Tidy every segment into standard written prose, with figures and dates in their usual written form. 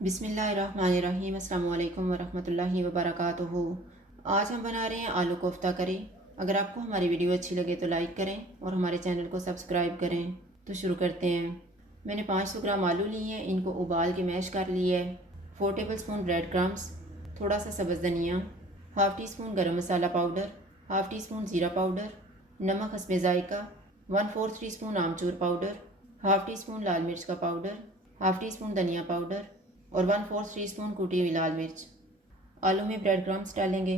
बिस्मिल्लाहिर्रहमानिर्रहीम। अस्सलाम वालेकुम वरहमतुल्लाहि वबरकातुहू। आज हम बना रहे हैं आलू कोफ्ता करी। अगर आपको हमारी वीडियो अच्छी लगे तो लाइक करें और हमारे चैनल को सब्सक्राइब करें। तो शुरू करते हैं। मैंने 500 ग्राम आलू लिए हैं, इनको उबाल के मैश कर लिया है। 4 टेबल स्पून ब्रेड क्रम्स, थोड़ा सा सब्ज़ धनिया, हाफ़ टी स्पून गर्म मसाला पाउडर, हाफ़ टी स्पून ज़ीरा पाउडर, नमक हस्बे ज़ायका, 1/4 टी स्पून आमचूर पाउडर, हाफ़ टी स्पून लाल मिर्च का पाउडर, हाफ़ टी स्पून धनिया पाउडर और 1/4 टी स्पून कूटी हुई लाल मिर्च। आलू में ब्रेड क्रम्स डालेंगे,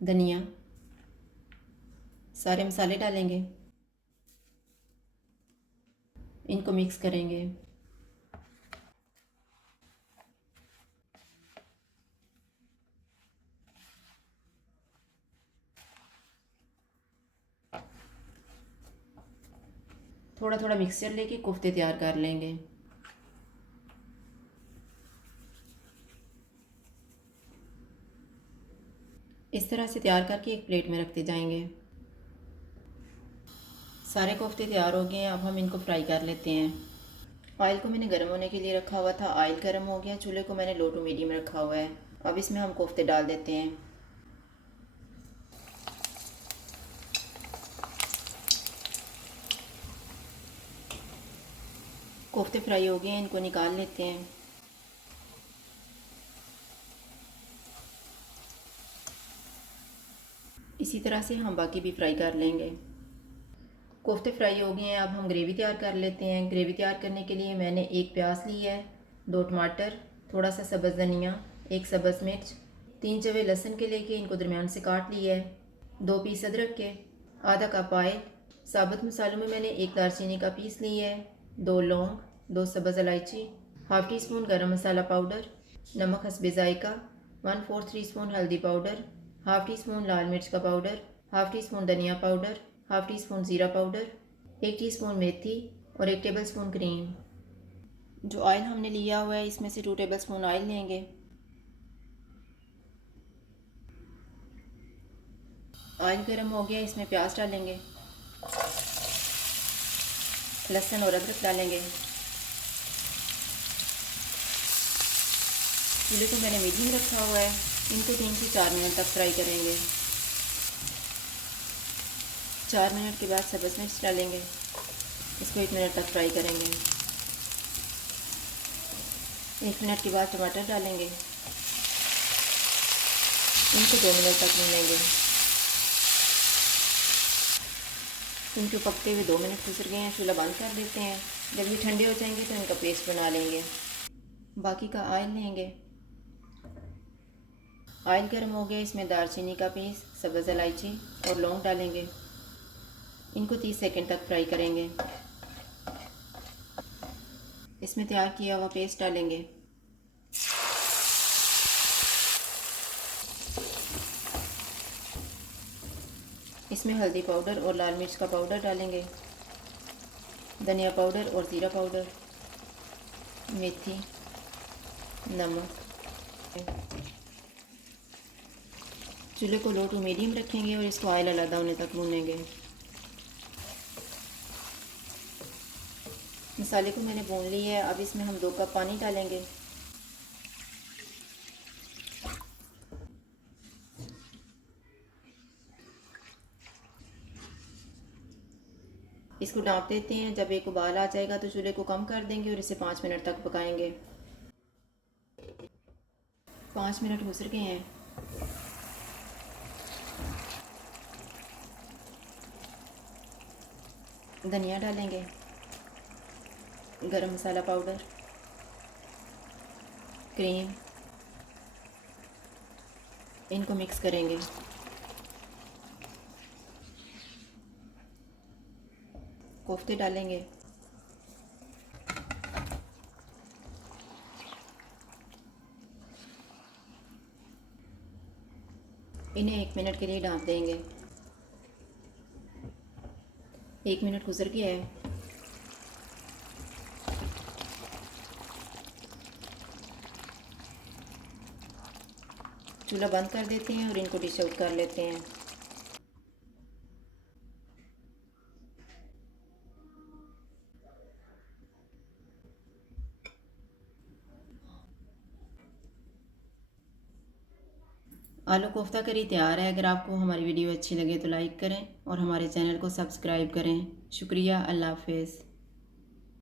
धनिया, सारे मसाले डालेंगे, इनको मिक्स करेंगे। थोड़ा थोड़ा मिक्सचर लेके कोफ्ते तैयार कर लेंगे। इस तरह से तैयार करके एक प्लेट में रखते जाएंगे। सारे कोफ्ते तैयार हो गए हैं, अब हम इनको फ्राई कर लेते हैं। ऑयल को मैंने गर्म होने के लिए रखा हुआ था। ऑयल गर्म हो गया, चूल्हे को मैंने लो टू मीडियम रखा हुआ है। अब इसमें हम कोफ्ते डाल देते हैं। कोफ्ते फ्राई हो गए हैं, इनको निकाल लेते हैं। इसी तरह से हम बाकी भी फ्राई कर लेंगे। कोफ्ते फ्राई हो गए हैं, अब हम ग्रेवी तैयार कर लेते हैं। ग्रेवी तैयार करने के लिए मैंने एक प्याज ली है, 2 टमाटर, थोड़ा सा सब्ज़ धनिया, एक सब्ज़ मिर्च, 3 जवे लहसुन के लेके इनको दरमियान से काट लिया है, 2 पीस अदरक के, आधा कप ऑयल। साबुत मसालों में मैंने एक दालचीनी का पीस लिया है, 2 लौंग, 2 सब्ज़ इलायची, हाफ़ टी स्पून गर्म मसाला पाउडर, नमक हस्बे ज़ायका, 1/4 टी स्पून हल्दी पाउडर, हाफ़ टी स्पून लाल मिर्च का पाउडर, हाफ़ टी स्पून धनिया पाउडर, हाफ़ टी स्पून ज़ीरा पाउडर, 1 टीस्पून मेथी और 1 टेबल स्पून क्रीम। जो ऑयल हमने लिया हुआ है इसमें से 2 टेबल स्पून ऑयल लेंगे। ऑयल गर्म हो गया, इसमें प्याज डालेंगे, लहसुन और अदरक डालेंगे। चूल्हे को मैंने मीडियम रखा हुआ है। इनको 3 से 4 मिनट तक फ्राई करेंगे। 4 मिनट के बाद सब्ज़ मिर्च डालेंगे, इसको 1 मिनट तक फ्राई करेंगे। 1 मिनट के बाद टमाटर डालेंगे, इनको 2 मिनट तक भूनेंगे। इनको पकते हुए 2 मिनट गुजर गए हैं, चूल्हा बंद कर देते हैं। जब ये ठंडे हो जाएंगे तो इनका पेस्ट बना लेंगे। बाकी का ऑयल लेंगे। ऑयल गर्म हो गया, इसमें दालचीनी का पीस, सब्ज़ इलायची और लौंग डालेंगे। इनको 30 सेकंड तक फ्राई करेंगे। इसमें तैयार किया हुआ पेस्ट डालेंगे। इसमें हल्दी पाउडर और लाल मिर्च का पाउडर डालेंगे, धनिया पाउडर और ज़ीरा पाउडर, मेथी, नमक। चूल्हे को लो टू मीडियम रखेंगे और इसको ऑयल अलग होने तक भूनेंगे। मसाले को मैंने भून लिया है, अब इसमें हम 2 कप पानी डालेंगे। इसको ढाँप देते हैं। जब एक उबाल आ जाएगा तो चूल्हे को कम कर देंगे और इसे 5 मिनट तक पकाएंगे। 5 मिनट गुजर गए हैं। धनिया डालेंगे, गरम मसाला पाउडर, क्रीम, इनको मिक्स करेंगे। कोफ्ते डालेंगे, इन्हें 1 मिनट के लिए ढाँप देंगे। 1 मिनट गुजर गया है। चूल्हा बंद कर देते हैं और इनको डिश आउट कर लेते हैं। आलू कोफ्ता करी तैयार है। अगर आपको हमारी वीडियो अच्छी लगे तो लाइक करें और हमारे चैनल को सब्सक्राइब करें। शुक्रिया। अल्लाह हाफ़िज़।